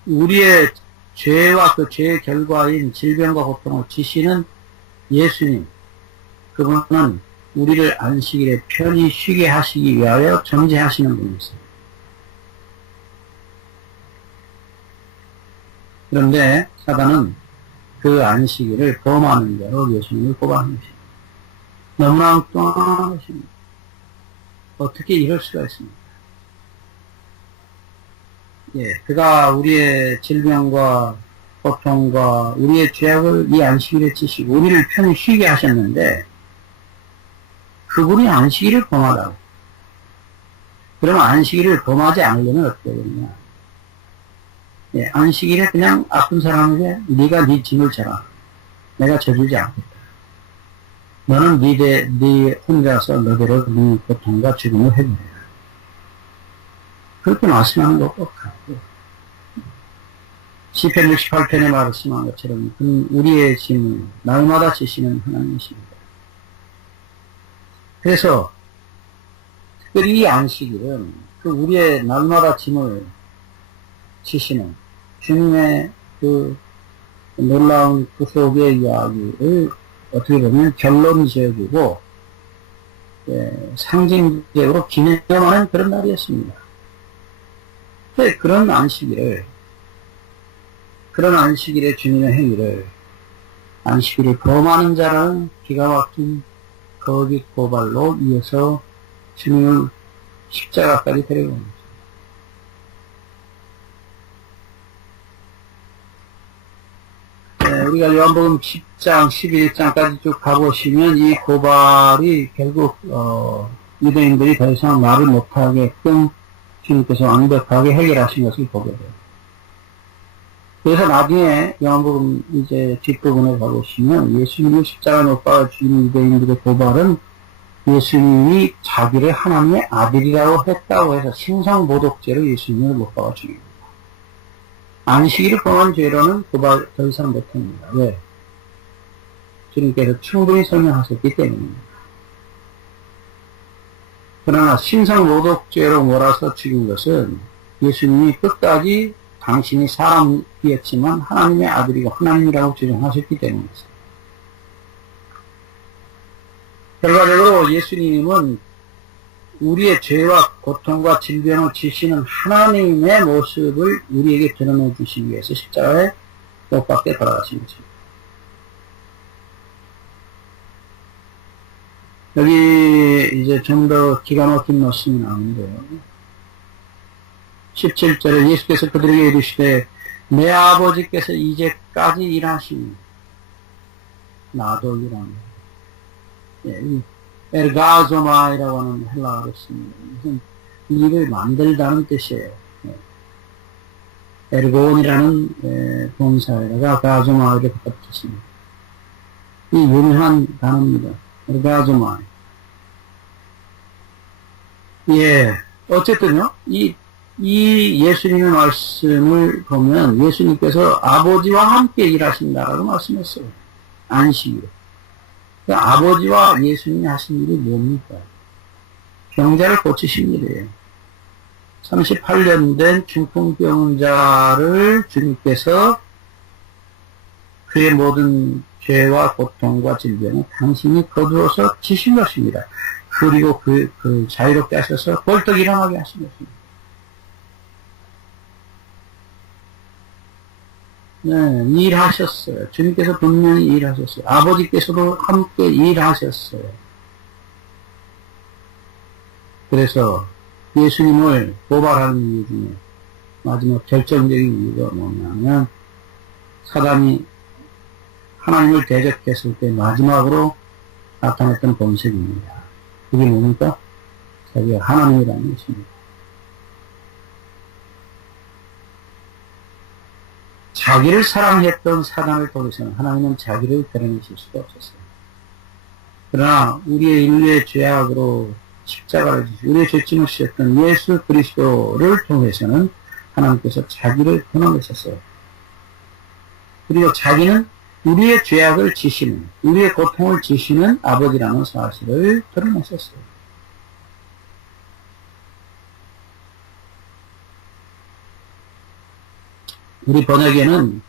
우리의 죄와 그 죄의 결과인 질병과 고통을 지시는 예수님, 그분은 우리를 안식일에 편히 쉬게 하시기 위하여 존재하시는 분이었어요. 그런데 사단은 그 안식일을 범하는 대로 예수님을 고발하는 것입니다. 너무나 엉뚱한 것입니다. 어떻게 이럴 수가 있습니까? 예, 그가 우리의 질병과 고통과 우리의 죄악을 이 안식일에 지시고 우리를 편히 쉬게 하셨는데 그분이 안식일을 범하다고. 그러면 안식일을 범하지 않으려면 어떻게 되느냐? 예, 안식일에 그냥 아픈 사람에게 네가 네 짐을 져라. 내가 져주지 않겠다. 너는 네 혼자서 너대로 네 고통과 죽음을 해결해라. 그렇게 말씀하는 것과 같고, 시편 68편에 말씀한 것처럼 우리의 짐을 날마다 지시는 하나님이십니다. 그래서 특별히 이 안식일은 그 우리의 날마다 짐을 지시는 주님의 그 놀라운 구속의 이야기를 어떻게 보면 결론지어주고 상징적으로 기념하는 그런 날이었습니다. 그런 안식일의 주님의 행위를 안식일을 범하는 자라는 기가 막힌 거짓 고발로 이어서 주님을 십자가까지 데려갑니다. 우리가 요한복음 10장, 11장까지 쭉 가보시면 이 고발이 결국 유대인들이 더 이상 말을 못하게끔 주님께서 완벽하게 해결하신 것을 보게 돼요. 그래서 나중에 요한복음 이제 뒷부분에 가보시면 예수님을 십자가에 못 박아 죽인 유대인들의 고발은 예수님이 자기를 하나님의 아들이라고 했다고 해서 신성모독죄로 예수님을 못 박아 죽입니다. 안식일을 범한 죄로는 고발 더 이상 못합니다. 왜? 주님께서 충분히 설명하셨기 때문입니다. 그러나 신성모독죄로 몰아서 죽인 것은 예수님이 끝까지 당신이 사람이었지만 하나님의 아들이고 하나님이라고 주장하셨기 때문입니다. 결과적으로 예수님은 우리의 죄와 고통과 질병을 지시는 하나님의 모습을 우리에게 드러내 주시기 위해서 십자가에 못 박게 돌아가신 것입니다. 여기 이제 좀 더 기가 막힌 말씀이 나오는데요. 17절에 예수께서 그들에게 이르시되 내 아버지께서 이제까지 일하시니 나도 일합니다. 예, 에르가조마이라고 하는 헬라어로 씁니다. 무슨 일을 만들다는 뜻이에요. 에르곤이라는 동사에다가 가조마이를 붙였습니다. 이 유명한 단어입니다. 에르가조마이. 예, 어쨌든요, 이 예수님의 말씀을 보면 예수님께서 아버지와 함께 일하신다라고 말씀했어요. 안식일에. 아버지와 예수님이 하신 일이 뭡니까? 병자를 고치신 일이에요. 38년 된 중풍병자를 주님께서 그의 모든 죄와 고통과 질병을 당신이 거두어서 지신 것입니다. 그리고 그 자유롭게 하셔서 벌떡 일어나게 하신 것입니다. 네, 일하셨어요. 주님께서 분명히 일하셨어요. 아버지께서도 함께 일하셨어요. 그래서 예수님을 고발하는 이유 중에 마지막 결정적인 이유가 뭐냐면 사단이 하나님을 대적했을 때 마지막으로 나타났던 본색입니다. 그게 뭡니까? 자기가 하나님이라는 것입니다. 자기를 사랑했던 사단을 통해서는 하나님은 자기를 드러내실 수가 없었어요. 그러나 우리의 인류의 죄악으로 십자가를 지시고 우리의 죄짐을 지셨던 예수 그리스도를 통해서는 하나님께서 자기를 드러내셨어요. 그리고 자기는 우리의 죄악을 지시는, 우리의 고통을 지시는 아버지라는 사실을 드러내셨어요. 우리 번역에는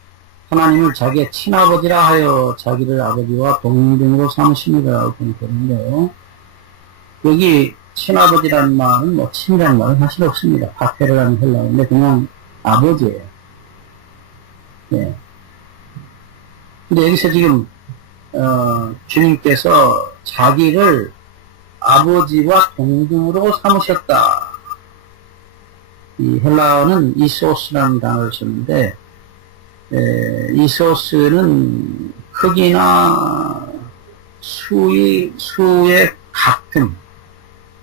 하나님을 자기의 친아버지라 하여 자기를 아버지와 동등으로 삼으십니다라고 번역했는데요. 여기 친아버지라는 말은 친이라는 말은 사실 없습니다. 파테르라는 헬라어인데 그냥 아버지예요. 예. 근데 여기서 지금 주님께서 자기를 아버지와 동등으로 삼으셨다. 이 헬라어는 이소스라는 단어를 썼는데, 이소스는 크기나 수의 같음,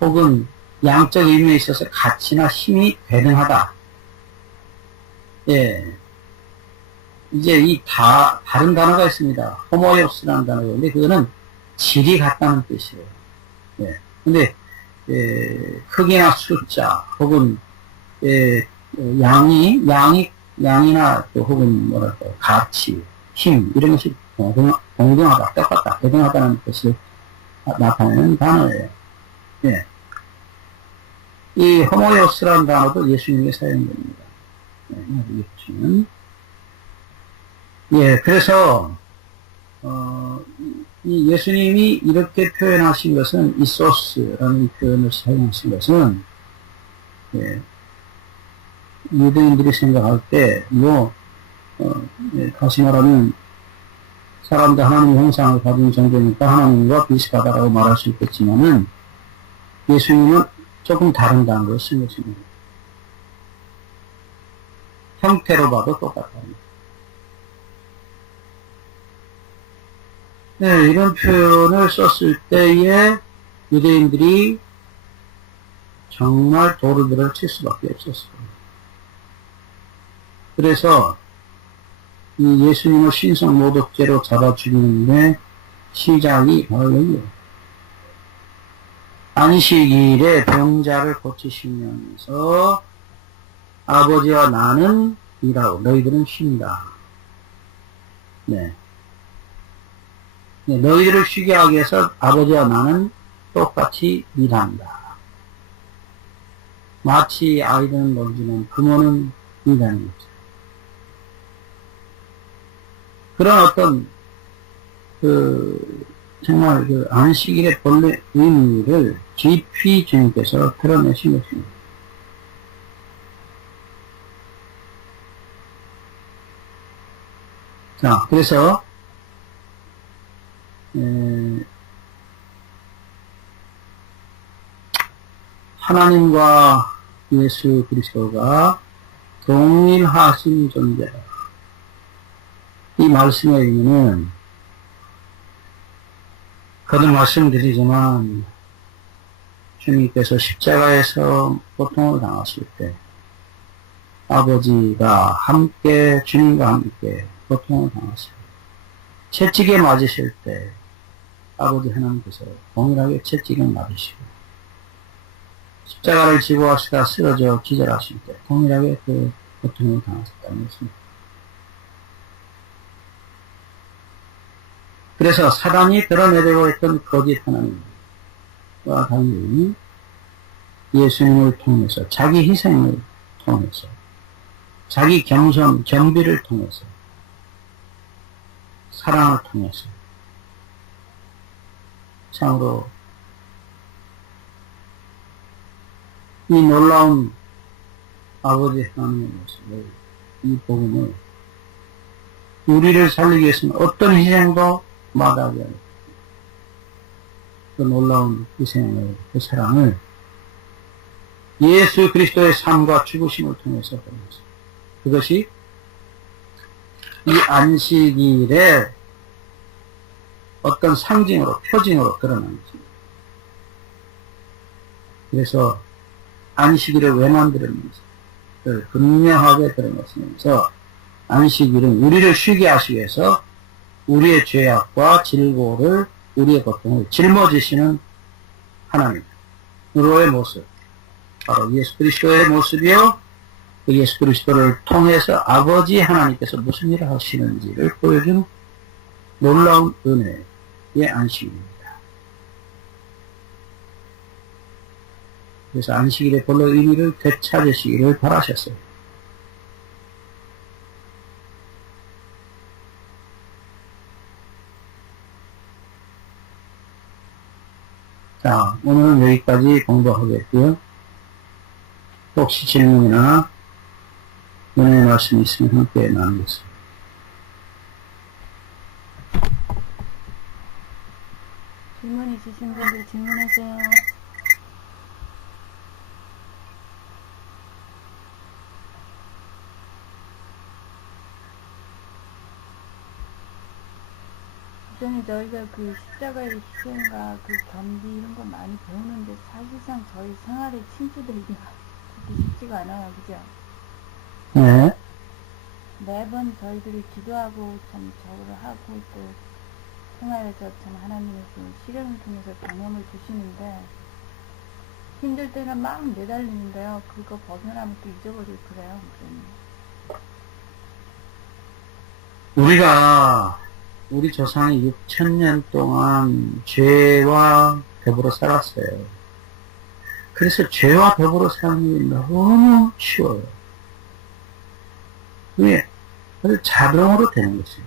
혹은 양적 의미에 있어서 가치나 힘이 대등하다. 예. 이제 다른 단어가 있습니다. 호모요스라는 단어가 있는데, 그거는 질이 같다는 뜻이에요. 예. 근데, 크기나 숫자, 혹은, 양이나 또 혹은 뭐랄까, 가치, 힘, 이런 것이 동등하다, 똑같다, 대등하다는 뜻을 나타내는 단어예요. 예. 이 호모요스라는 단어도 예수님에게 사용됩니다. 여기 보시면. 예, 그래서, 이 예수님이 이렇게 표현하신 것은, 이소스라는 표현을 사용하신 것은, 예, 유대인들이 생각할 때, 다시 말하면, 사람도 하나님의 형상을 가진 존재니까 하나님과 비슷하다라고 말할 수 있겠지만은, 예수님은 조금 다른다는 것을 쓴 것입니다. 형태로 봐도 똑같답니다. 네, 이런 표현을 썼을 때에 유대인들이 정말 도르들을 칠 수밖에 없었어요. 그래서 이 예수님을 신성 모독죄로 잡아 죽이는데 시작이 바로 여기예요. 안식일에 병자를 고치시면서 아버지와 나는 일하고 너희들은 쉰다. 네. 너희들을 쉬게 하기 위해서 아버지와 나는 똑같이 일한다. 마치 아이들은 놀지만 부모는 일하는 거죠. 그런 어떤 정말 안식일의 본래 의미를 깊이 주님께서 드러내신 것입니다. 자, 그래서 하나님과 예수 그리스도가 동일하신 존재다. 이 말씀의 의미는 거듭 말씀드리지만 주님께서 십자가에서 고통을 당하실 때 아버지가 함께 주님과 함께 고통을 당하시고 채찍에 맞으실 때 아버지 하나님께서 동일하게 채찍에 맞으시고 십자가를 지고 하시다 쓰러져 기절하실 때 동일하게 그 고통을 당하셨다는 것입니다. 그래서 사단이 드러내려고 했던 거짓 하나님과 달리 예수님을 통해서 자기 희생을 통해서 자기 겸손, 겸비를 통해서 사랑을 통해서 참으로 이 놀라운 아버지 하나님의 모습을, 이 복음을 우리를 살리기 위해서는 어떤 희생도 마다하지 않고 그 놀라운 희생을, 그 사랑을 예수 그리스도의 삶과 죽으심을 통해서 보냈습니다. 그것이 이 안식일에 어떤 상징으로, 표징으로 드러난 것입니다. 그래서 안식일을 왜 만들었는지 분명하게 드러냈으면서 안식일은 우리를 쉬게 하시기 위해서 우리의 죄악과 질고를, 우리의 고통을 짊어지시는 하나님으로의 모습, 바로 예수 그리스도의 모습이요, 그 예수 그리스도를 통해서 아버지 하나님께서 무슨 일을 하시는지를 보여주는 놀라운 은혜의 안식일입니다. 그래서 안식일의 본래 의미를 되찾으시기를 바라셨어요. 자, 오늘은 여기까지 공부하겠고요. 혹시 질문이나 은혜의 말씀이 있으면 함께 나누겠습니다. 질문 있으신 분들 질문하세요. 전에 저희가 그 십자가의 희생과 그 겸비 이런 거 많이 배우는데 사실상 저희 생활에 침투되기가 그렇게 쉽지가 않아요. 그죠? 네. 매번 저희들이 기도하고 참 저를 하고 또 생활에서 참 하나님의 그 시련을 통해서 경험을 주시는데 힘들 때는 막 매달리는데요. 그거 벗어나면 또 잊어버리고 그래요. 우리 조상이 6,000년 동안 죄와 더불어 살았어요. 그래서 죄와 더불어 사는 게 너무 쉬워요. 그게 아주 자동으로 되는 것이에요.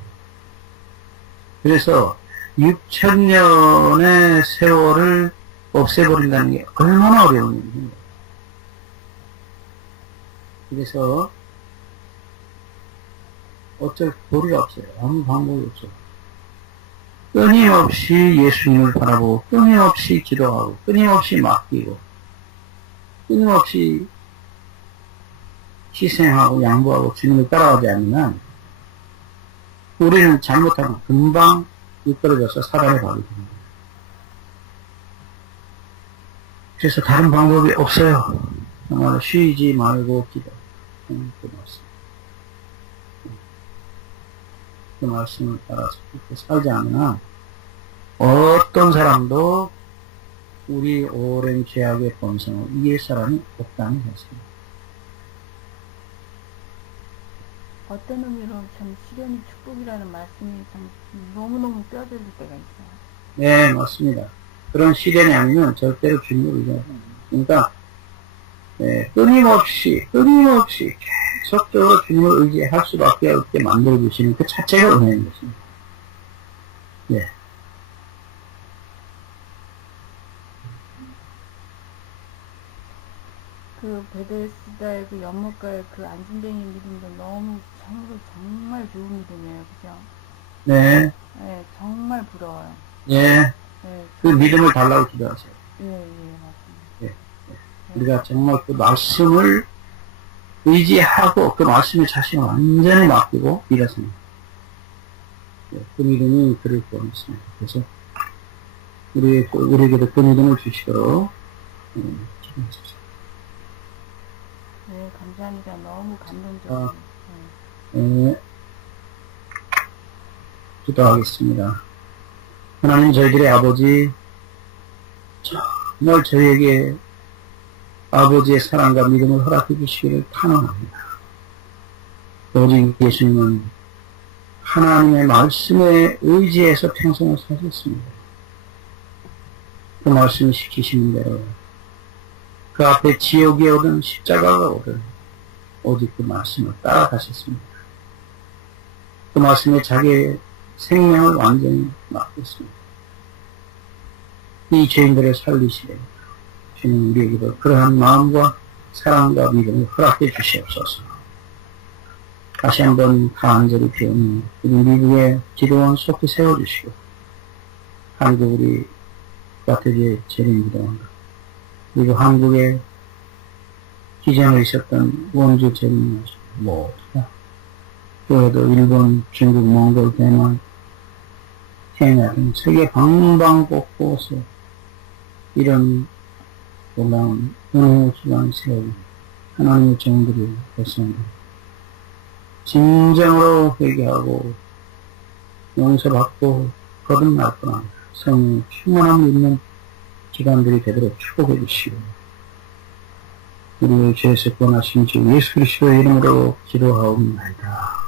그래서 6,000년의 세월을 없애버린다는 게 얼마나 어려운 일인가요. 그래서 어쩔 도리가 없어요. 아무 방법이 없어요. 끊임없이 예수님을 바라보고 끊임없이 기도하고 끊임없이 맡기고 끊임없이 희생하고 양보하고 주님을 따라가지 않으면 우리는 잘못하면 금방 이끌어져서 사단에 가게 됩니다. 그래서 다른 방법이 없어요. 정말 쉬지 말고 기도. 그 말씀을 따라서 그렇게 살지 않으면 어떤 사람도 우리 오랜 죄악의 본성을 이길 사람이 없다는 것입니다. 어떤 의미로 참 시련이 축복이라는 말씀이 참 너무너무 뼈저릴 때가 있어요. 네, 맞습니다. 그런 시련이 아니면 절대로 주님을 의지하지 않습니다. 그러니까 끊임없이 계속적으로 주님을 의지할 수밖에 없게 만들어주시는 그 자체가 은혜인 것입니다. 네. 그 베데스다의 그 연못가의 그 안진뱅이 믿음도 너무 정말 좋은 믿음이에요. 그죠? 네. 네, 정말 부러워요. 예. 네, 그 믿음을 달라고 기도하세요. 예, 맞습니다. 예. 우리가 정말 그 말씀을 의지하고 그 말씀에 자신을 완전히 맡기고 일하십니다. 그 믿음이 그럴 수 있습니다. 그래서 우리에게도 그 믿음을 주시도록 기도하십시오. 네, 감사합니다. 너무 감동적이에요. 네. 기도하겠습니다. 하나님, 저희들의 아버지, 정말 저희에게 아버지의 사랑과 믿음을 허락해 주시기를 탄원합니다. 오직 예수님은 하나님의 말씀에 의지해서 평생을 사셨습니다. 그 말씀을 시키시는 대로 그 앞에 지옥이 오든 십자가가 오든 오직 그 말씀을 따라가셨습니다. 그 말씀에 자기의 생명을 완전히 맡겼습니다. 이 죄인들을 살리시되 주님 우리에게도 그러한 마음과 사랑과 믿음을 허락해 주시옵소서. 다시 한번 간절히 비오니 우리 미국의 기도원 속히 세워주시고 한국 우리 마태주의 재림기도원과 그리고 한국에 기존에 있었던 원주 재림기도원 모두가 또해도 일본, 중국, 몽골, 대만, 케냐 등 세계 방방곳곳에 이런 놀라운 은혜의 기관을 세우고 하나님의 종들이 됐습니다. 진정으로 회개하고 용서받고 거듭날 뿐 성령의 충만함을 입는 기관들이 되도록 축복해 주시고 우리의 죄에서 구원하신 주 예수 그리스도의 이름으로 기도하옵나이다.